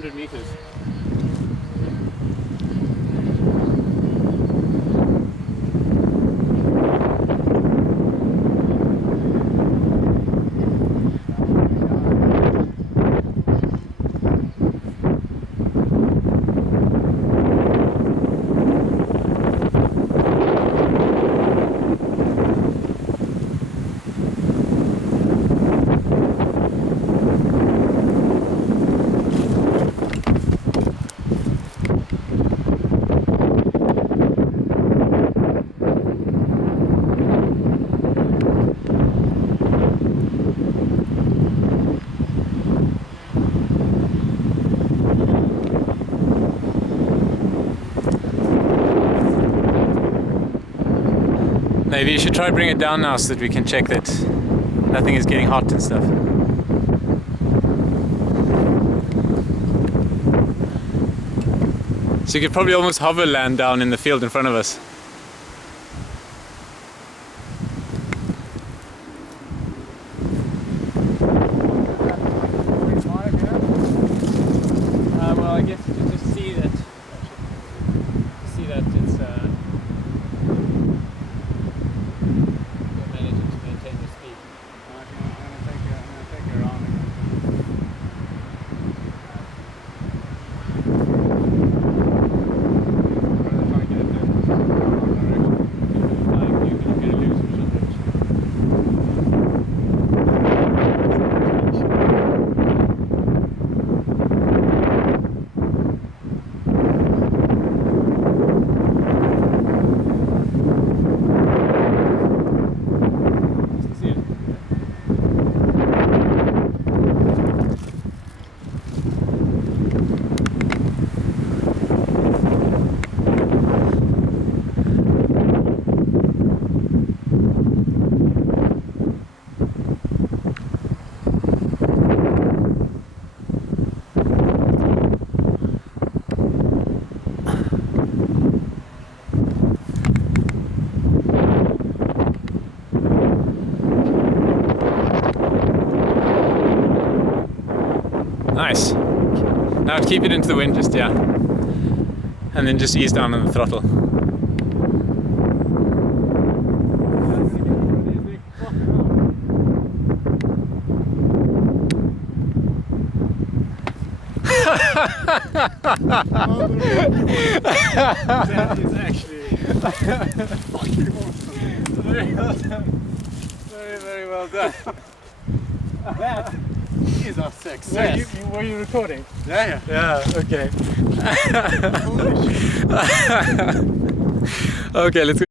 200 meters. Maybe you should try to bring it down now so that we can check that nothing is getting hot and stuff. So you could probably almost hover land down in the field in front of us. Well, I guess you can just see that it's managing to maintain the speed. I'm gonna take her on again. Nice. Now keep it into the wind, just yeah. And then just ease down on the throttle. That is actually fucking awesome. Very well done. Very, very well done. That is a success. Were you recording? Yeah. Yeah, okay. Okay, let's go.